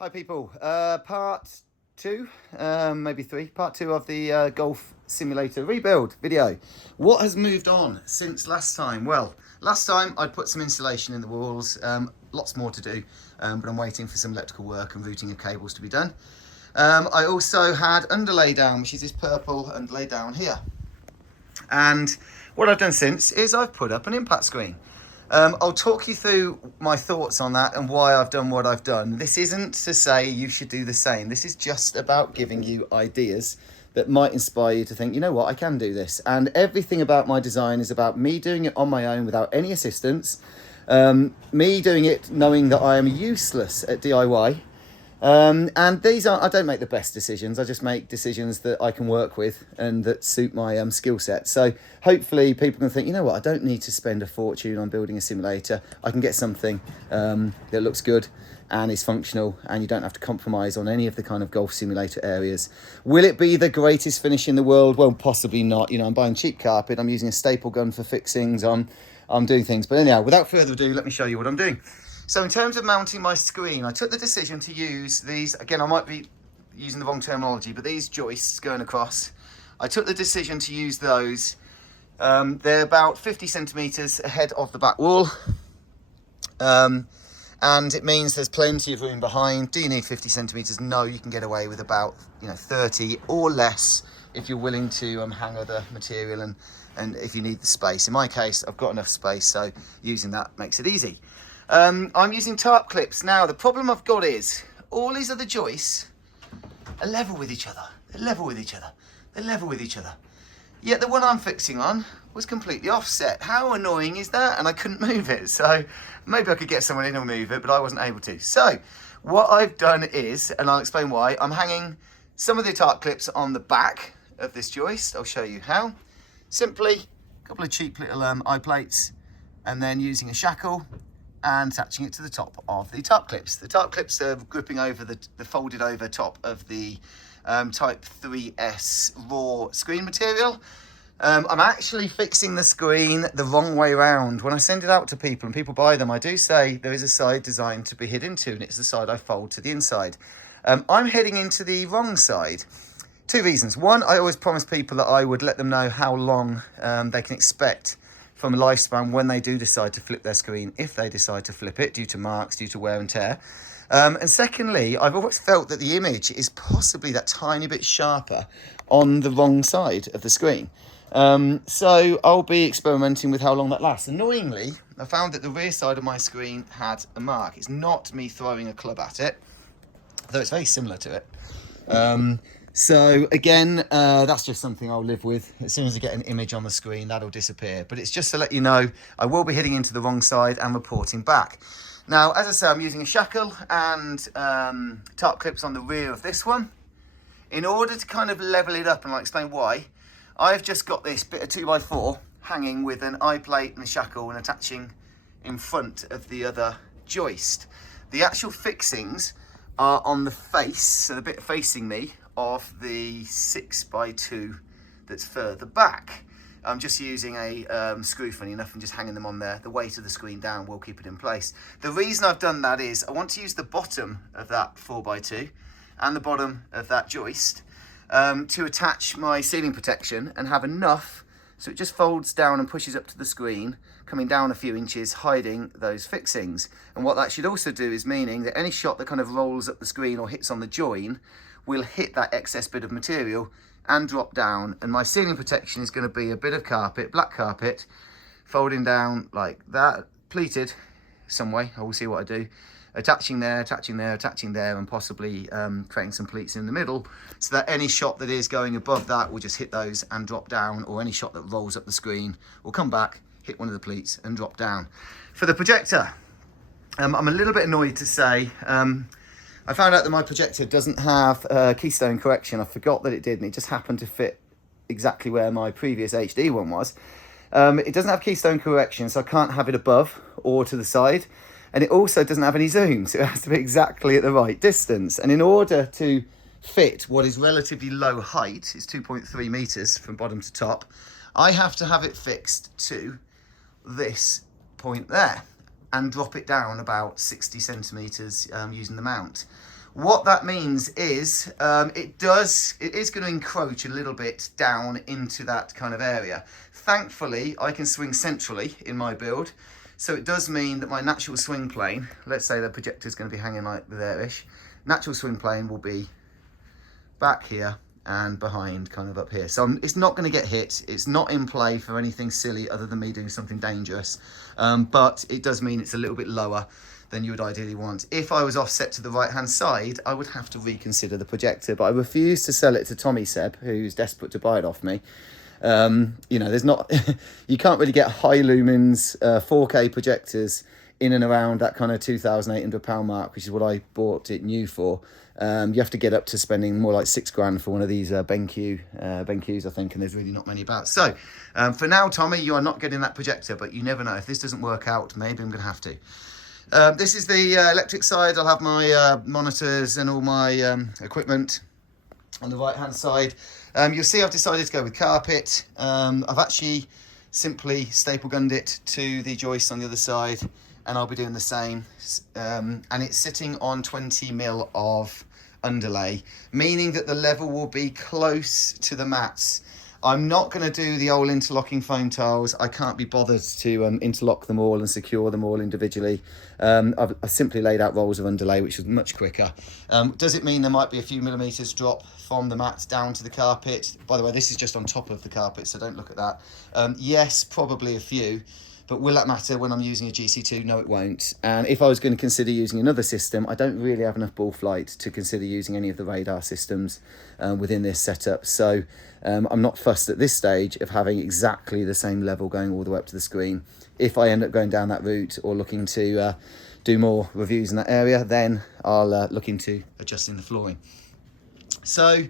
Hi people, part two, maybe three, part two of the golf simulator rebuild video. What has moved on since last time? Well, last time I put some insulation in the walls, lots more to do, but I'm waiting for some electrical work and routing of cables to be done. I also had underlay down, which is this purple underlay down here. And what I've done since is I've put up an impact screen. I'll talk you through my thoughts on that and why I've done what I've done. This isn't to say you should do the same. This is just about giving you ideas that might inspire you to think, you know what, I can do this. And everything about my design is about me doing it on my own without any assistance. Me doing it knowing that I am useless at DIY. And these aren't, I don't make the best decisions. I just make decisions that I can work with and that suit my skill set. So hopefully people can think, you know what, I don't need to spend a fortune on building a simulator. I can get something that looks good and is functional, and you don't have to compromise on any of the kind of golf simulator areas. Will it be the greatest finish in the world? Well, possibly not. You know, I'm buying cheap carpet. I'm using a staple gun for fixings. I'm doing things. But anyhow, without further ado, let me show you what I'm doing. So in terms of mounting my screen, I took the decision to use these, again, I might be using the wrong terminology, but these joists going across, I took the decision to use those. They're about 50 centimetres ahead of the back wall. And it means there's plenty of room behind. Do you need 50 centimetres? No, you can get away with about 30 or less if you're willing to hang other material and if you need the space. In my case, I've got enough space, so using that makes it easy. I'm using tarp clips. Now, the problem I've got is all these other joists are level with each other. They're level with each other. They're level with each other. Yet the one I'm fixing on was completely offset. How annoying is that? And I couldn't move it. So maybe I could get someone in and move it, but I wasn't able to. So what I've done is, and I'll explain why, I'm hanging some of the tarp clips on the back of this joist. I'll show you how. Simply a couple of cheap little eye plates, and then using a shackle and attaching it to the top of the tarp clips. The tarp clips are gripping over the folded over top of the Type 3S raw screen material. I'm actually fixing the screen the wrong way around. When I send it out to people and people buy them, I do say there is a side designed to be hid into, and it's the side I fold to the inside. I'm heading into the wrong side. Two reasons. One, I always promise people that I would let them know how long they can expect from a lifespan when they do decide to flip their screen, if they decide to flip it due to marks, due to wear and tear. And secondly, I've always felt that the image is possibly that tiny bit sharper on the wrong side of the screen. So I'll be experimenting with how long that lasts. Annoyingly, I found that the rear side of my screen had a mark. It's not me throwing a club at it, though it's very similar to it. So again, that's just something I'll live with. As soon as I get an image on the screen, that'll disappear. But it's just to let you know, I will be heading into the wrong side and reporting back. Now, as I say, I'm using a shackle and tarp clips on the rear of this one. In order to kind of level it up, and I'll explain why, I've just got this bit of 2x4 hanging with an eye plate and a shackle and attaching in front of the other joist. The actual fixings are on the face, so the bit facing me, of the 6x2 that's further back. I'm just using a screw, funny enough, and just hanging them on there. The weight of the screen down will keep it in place. The reason I've done that is I want to use the bottom of that 4x2 and the bottom of that joist to attach my ceiling protection and have enough so it just folds down and pushes up to the screen, coming down a few inches, hiding those fixings. And what that should also do is meaning that any shot that kind of rolls up the screen or hits on the join will hit that excess bit of material and drop down. And my ceiling protection is going to be a bit of carpet, black carpet, folding down like that, pleated some way. I will see what I do. Attaching there, attaching there, attaching there, and possibly creating some pleats in the middle so that any shot that is going above that will just hit those and drop down, or any shot that rolls up the screen will come back, hit one of the pleats and drop down. For the projector, I'm a little bit annoyed to say, I found out that my projector doesn't have keystone correction. I forgot that it did, and it just happened to fit exactly where my previous HD one was. It doesn't have keystone correction, so I can't have it above or to the side. And it also doesn't have any zoom, so it has to be exactly at the right distance. And in order to fit what is relatively low height, it's 2.3 meters from bottom to top, I have to have it fixed to this point there and drop it down about 60 centimeters using the mount. What that means is it is going to encroach a little bit down into that kind of area. Thankfully, I can swing centrally in my build. So it does mean that my natural swing plane, let's say the projector is going to be hanging like there-ish, natural swing plane will be back here and behind kind of up here. So it's not going to get hit. It's not in play for anything silly other than me doing something dangerous. But it does mean it's a little bit lower than you would ideally want. If I was offset to the right-hand side, I would have to reconsider the projector, but I refuse to sell it to Tommy Seb, who's desperate to buy it off me. You know, there's not, you can't really get high lumens 4K projectors in and around that kind of £2,800 mark, which is what I bought it new for. You have to get up to spending more like £6,000 for one of these BenQs, I think, and there's really not many about. So for now, Tommy, you are not getting that projector, but you never know. If this doesn't work out, maybe I'm going to have to. This is the electric side. I'll have my monitors and all my equipment on the right hand side. You'll see I've decided to go with carpet. I've actually simply staple gunned it to the joist on the other side, and I'll be doing the same. And it's sitting on 20mm of underlay, meaning that the level will be close to the mats. I'm not going to do the old interlocking foam tiles. I can't be bothered to interlock them all and secure them all individually. I've simply laid out rolls of underlay, which is much quicker. Does it mean there might be a few millimetres drop from the mat down to the carpet? By the way, this is just on top of the carpet, so don't look at that. Yes, probably a few. But will that matter when I'm using a GC2? No, it won't. And if I was going to consider using another system, I don't really have enough ball flight to consider using any of the radar systems within this setup. So I'm not fussed at this stage of having exactly the same level going all the way up to the screen. If I end up going down that route or looking to do more reviews in that area, then I'll look into adjusting the flooring. So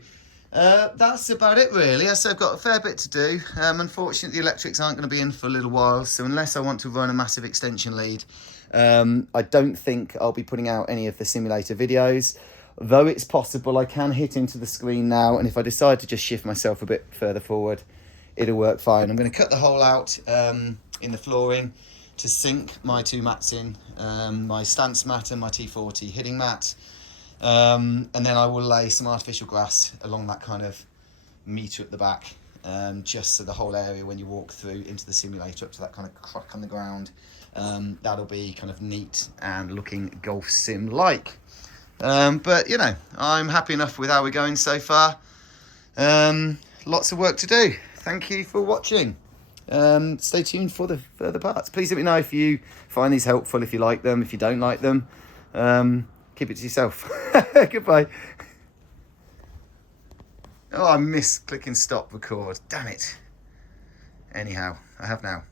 that's about it really. So I've got a fair bit to do. Unfortunately, the electrics aren't going to be in for a little while, so unless I want to run a massive extension lead, I don't think I'll be putting out any of the simulator videos, though it's possible I can hit into the screen now, and if I decide to just shift myself a bit further forward, it'll work fine. I'm going to cut the hole out in the flooring to sink my two mats in, my stance mat and my T40 hitting mat. And then I will lay some artificial grass along that kind of meter at the back, just so the whole area when you walk through into the simulator up to that kind of crack on the ground, that'll be kind of neat and looking golf sim like. But you know, I'm happy enough with how we're going so far. Lots of work to do. Thank you for watching. Stay tuned for the further parts. Please let me know if you find these helpful, if you like them, if you don't like them. Keep it to yourself. Goodbye. Oh, I missed clicking stop record. Damn it. Anyhow, I have now.